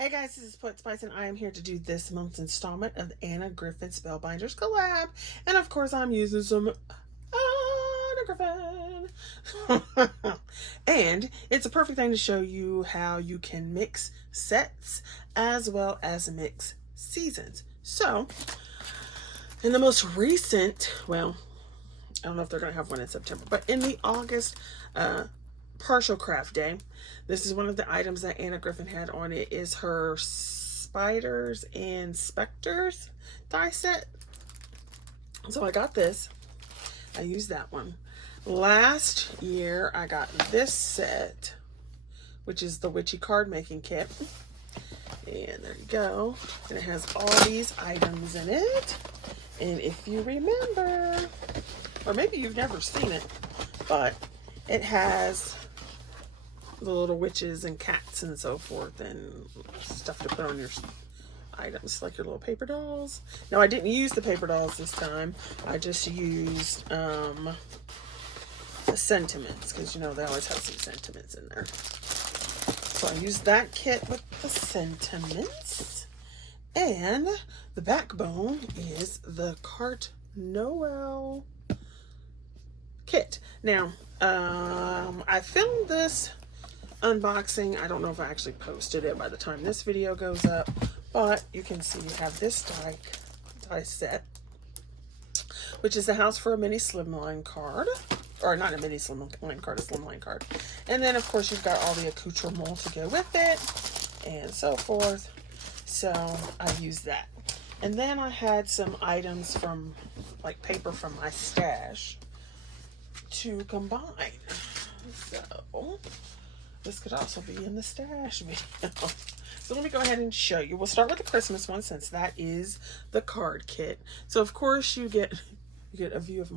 Hey guys, this is Poetspice and I am here to do this month's installment of the Anna Griffin Spellbinders collab. And of course I'm using some Anna Griffin. And it's a perfect thing to show you how you can mix sets as well as mix seasons. So, in the most recent, well, I don't know if they're going to have one in September, but in the August partial craft day, this is one of the items that Anna Griffin had on it, is her Spiders and Specters die set. So I got this. I used that one. Last year I got this set, which is the Witchy card making kit. And there you go. And it has all these items in it. And if you remember, or maybe you've never seen it, but it has the little witches and cats and so forth and stuff to put on your items, like your little paper dolls. Now I didn't use the paper dolls this time. I just used the sentiments, because you know they always have some sentiments in there. So I used that kit with the sentiments, and the backbone is the Carte Noel kit. Now I filmed this unboxing. I don't know if I actually posted it by the time this video goes up, but you can see you have this die set, which is the House for a Mini Slimline card, or not a mini slimline card, a slimline card. And then of course you've got all the accoutrements to go with it and so forth. So I used that. And then I had some items from, like, paper from my stash to combine. So this could also be in the stash video. So let me go ahead and show you. We'll start with the Christmas one, since that is the card kit. So of course you get a view of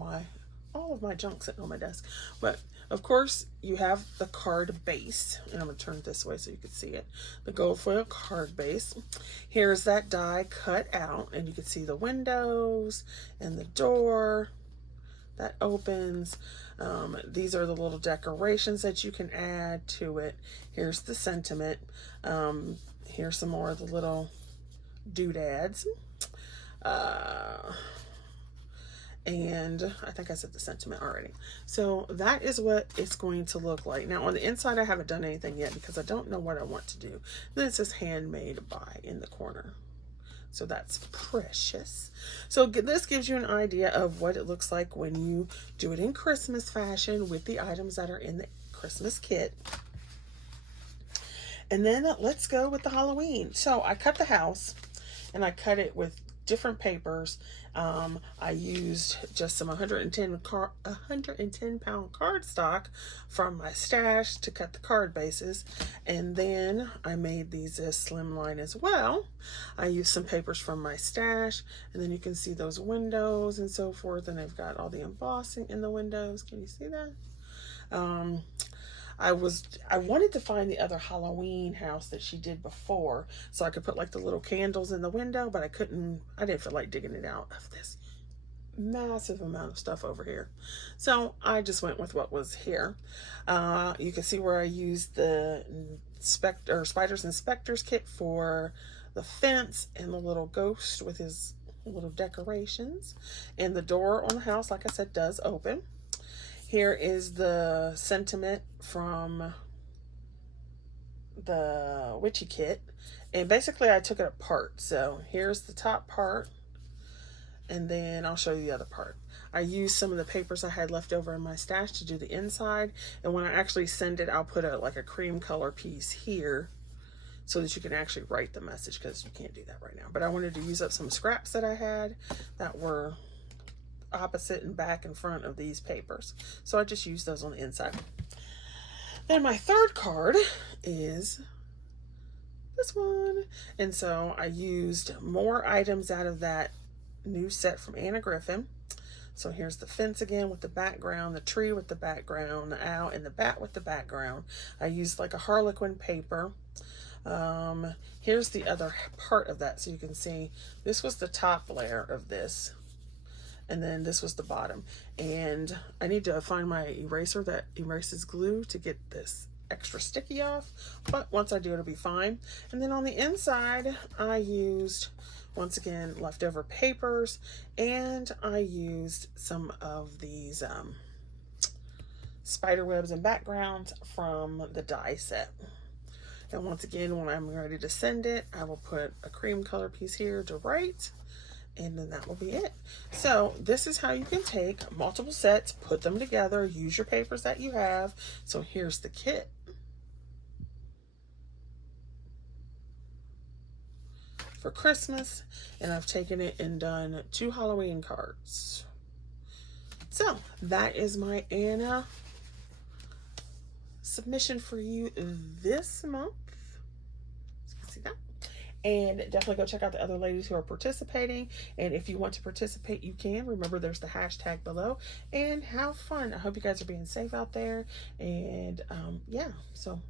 all of my junk sitting on my desk. But of course you have the card base, and I'm going to turn it this way so you can see it. The gold foil card base. Here's that die cut out, and you can see the windows and the door that opens. These are the little decorations that you can add to it. Here's the sentiment. Here's some more of the little doodads. And I think I said the sentiment already. So that is what it's going to look like. Now on the inside I haven't done anything yet because I don't know what I want to do. Then it says handmade by in the corner. So that's precious. So this gives you an idea of what it looks like when you do it in Christmas fashion with the items that are in the Christmas kit. And then let's go with the Halloween. So I cut the house, and I cut it with different papers. I used just some 110 pound cardstock from my stash to cut the card bases, and then I made these as slimline as well. I used some papers from my stash, and then you can see those windows and so forth, and I've got all the embossing in the windows. Can you see that? I wanted to find the other Halloween house that she did before, so I could put like the little candles in the window, but I didn't feel like digging it out of this massive amount of stuff over here. So I just went with what was here. You can see where I used the Spiders and Specters kit for the fence and the little ghost with his little decorations. And the door on the house, like I said, does open. Here is the sentiment from the Witchy kit. And basically I took it apart. So here's the top part, and then I'll show you the other part. I used some of the papers I had left over in my stash to do the inside. And when I actually send it, I'll put like a cream color piece here so that you can actually write the message, because you can't do that right now. But I wanted to use up some scraps that I had that were opposite and back and front of these papers. So I just used those on the inside. Then my third card is this one. And so I used more items out of that new set from Anna Griffin. So here's the fence again with the background, the tree with the background, the owl, and the bat with the background. I used like a Harlequin paper. Here's the other part of that. So you can see this was the top layer of this, and then this was the bottom. And I need to find my eraser that erases glue to get this extra sticky off, but once I do, it'll be fine. And then on the inside, I used, once again, leftover papers, and I used some of these spider webs and backgrounds from the die set. And once again, when I'm ready to send it, I will put a cream color piece here to write, and then that will be it. So this is how you can take multiple sets, put them together, use your papers that you have. So here's the kit. For Christmas, and I've taken it and done 2 Halloween cards. So that is my Anna submission for you this month. So you can see that. And definitely go check out the other ladies who are participating. And if you want to participate, you can. Remember, there's the hashtag below. And have fun. I hope you guys are being safe out there. And yeah, so